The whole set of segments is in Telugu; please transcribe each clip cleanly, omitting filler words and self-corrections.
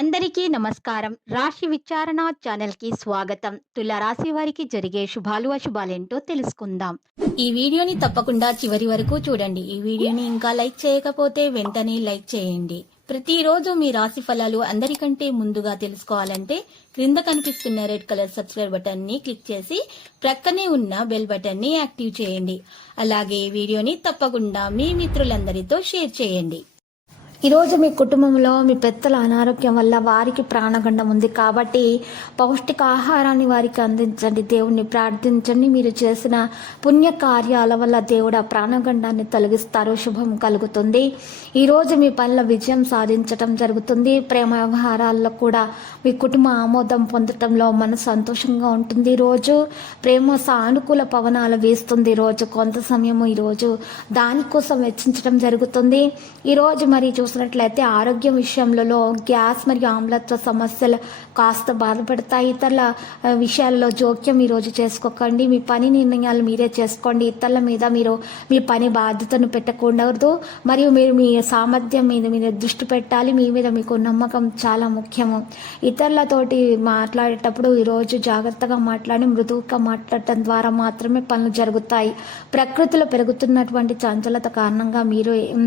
అందరికీ నమస్కారం. రాశి విచారణ ఛానల్‌కి స్వాగతం. తుల రాశి వారికి జరిగే శుభాలు, అశుభాలేంటో తెలుసుకుందాం. ఈ వీడియోని తప్పకుండా చివరి వరకు చూడండి. ఈ వీడియోని ఇంకా లైక్ చేయకపోతే వెంటనే లైక్ చేయండి. ప్రతిరోజు మీ రాశి ఫలాలు అందరికంటే ముందుగా తెలుసుకోవాలంటే క్రింద కనిపిస్తున్న రెడ్ కలర్ సబ్స్క్రైబ్ బటన్ ని క్లిక్ చేసి ప్రక్కనే ఉన్న బెల్ బటన్ ని యాక్టివ్ చేయండి. అలాగే వీడియోని తప్పకుండా మీ మిత్రులందరితో షేర్ చేయండి. ఈరోజు మీ కుటుంబంలో మీ పెద్దల అనారోగ్యం వల్ల వారికి ప్రాణగండం ఉంది కాబట్టి పౌష్టిక ఆహారాన్ని వారికి అందించండి, దేవుణ్ణి ప్రార్థించండి. మీరు చేసిన పుణ్య కార్యాల వల్ల దేవుడు ఆ ప్రాణగండాన్ని తొలగిస్తారు, శుభం కలుగుతుంది. ఈరోజు మీ పనుల విజయం సాధించటం జరుగుతుంది. ప్రేమ వ్యవహారాల్లో కూడా మీ కుటుంబ ఆమోదం పొందటంలో మనసు సంతోషంగా ఉంటుంది. ఈరోజు ప్రేమ సానుకూల పవనాలు వీస్తుంది. ఈరోజు కొంత సమయము ఈరోజు దానికోసం వెచ్చించడం జరుగుతుంది. ఈరోజు మరి చూసినట్లయితే ఆరోగ్యం విషయంలో గ్యాస్ మరియు ఆమ్లత్వ సమస్యలు కాస్త బాధపడతాయి. ఇతరుల విషయాలలో జోక్యం ఈరోజు చేసుకోకండి. మీ పని నిర్ణయాలు మీరే చేసుకోండి. ఇతరుల మీద మీరు మీ పని బాధ్యతను పెట్టకూడదు. మరియు మీరు మీ సామర్థ్యం మీద మీరు దృష్టి పెట్టాలి. మీ మీద మీకు నమ్మకం చాలా ముఖ్యము. ఇతరులతోటి మాట్లాడేటప్పుడు ఈరోజు జాగ్రత్తగా మాట్లాడి మృదువుగా మాట్లాడటం ద్వారా మాత్రమే పనులు జరుగుతాయి. ప్రకృతిలో పెరుగుతున్నటువంటి చంచలత కారణంగా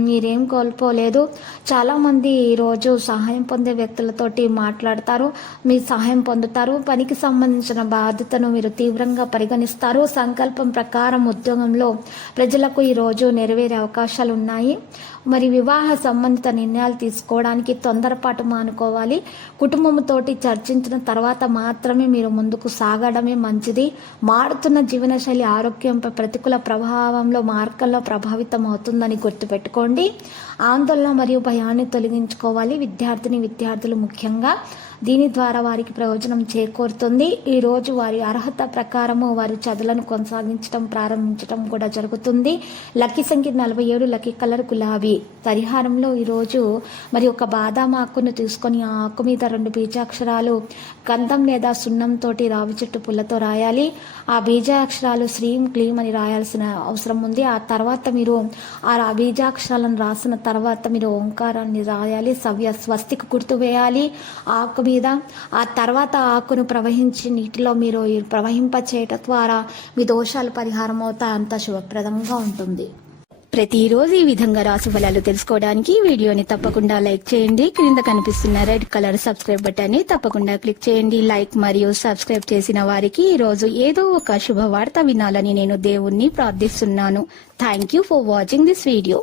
మీరేం కోల్పోలేదు. చాలామంది ఈరోజు సహాయం పొందే వ్యక్తులతోటి మాట్లాడతారు, మీ సహాయం పొందుతారు. పనికి సంబంధించిన బాధ్యతను మీరు తీవ్రంగా పరిగణిస్తారు. సంకల్పం ప్రకారం ఉద్యోగంలో ప్రజలకు ఈరోజు నెరవేరే అవకాశాలు ఉన్నాయి. మరి వివాహ సంబంధిత నిర్ణయాలు తీసుకోవడానికి తొందరపాటు మానుకోవాలి. కుటుంబంతోటి చర్చించిన తర్వాత మాత్రమే మీరు ముందుకు సాగడమే మంచిది. మారుతున్న జీవనశైలి ఆరోగ్యంపై ప్రతికూల ప్రభావంలో మార్గంలో ప్రభావితం అవుతుందని గుర్తుపెట్టుకోండి. ఆందోళన మరియు భయాన్ని తొలగించుకోవాలి. విద్యార్థులు ముఖ్యంగా దీని ద్వారా వారికి ప్రయోజనం చేకూరుతుంది. ఈరోజు వారి అర్హత ప్రకారము వారి చదువులను కొనసాగించడం ప్రారంభించడం కూడా జరుగుతుంది. లక్కీ సంఖ్య 47, లక్కీ కలర్ గులాబీ. పరిహారంలో ఈరోజు మరి ఒక బాదాం ఆకును తీసుకొని ఆ ఆకు మీద 2 బీజాక్షరాలు గంధం లేదా సున్నంతో రావి చెట్టు పుల్లతో రాయాలి. ఆ బీజాక్షరాలు శ్రీం క్లీం అని రాయాల్సిన అవసరం ఉంది. ఆ తర్వాత మీరు ఆ బీజాక్షరాలను రాసిన తర్వాత మీరు ఓంకారాన్ని రాయాలి. స్వస్తికి గుర్తు వేయాలి ఆకు మీద. ఆ తర్వాత ఆకును ప్రవహించి నీటిలో మీరు ప్రవహింప చేయటం ద్వారా మీ దోషాలు పరిహారం అవుతాయి. అంత శుభప్రదంగా ఉంటుంది. ప్రతిరోజు ఈ విధంగా రాశి ఫలాలు తెలుసుకోవడానికి వీడియోని తప్పకుండా లైక్ చేయండి. క్రింద కనిపిస్తున్న రెడ్ కలర్ సబ్స్క్రైబ్ బటన్ ని తప్పకుండా క్లిక్ చేయండి. లైక్ మరియు సబ్స్క్రైబ్ చేసిన వారికి ఈ రోజు ఏదో ఒక శుభవార్త వినాలని నేను దేవుణ్ణి ప్రార్థిస్తున్నాను. Thank you for watching this video.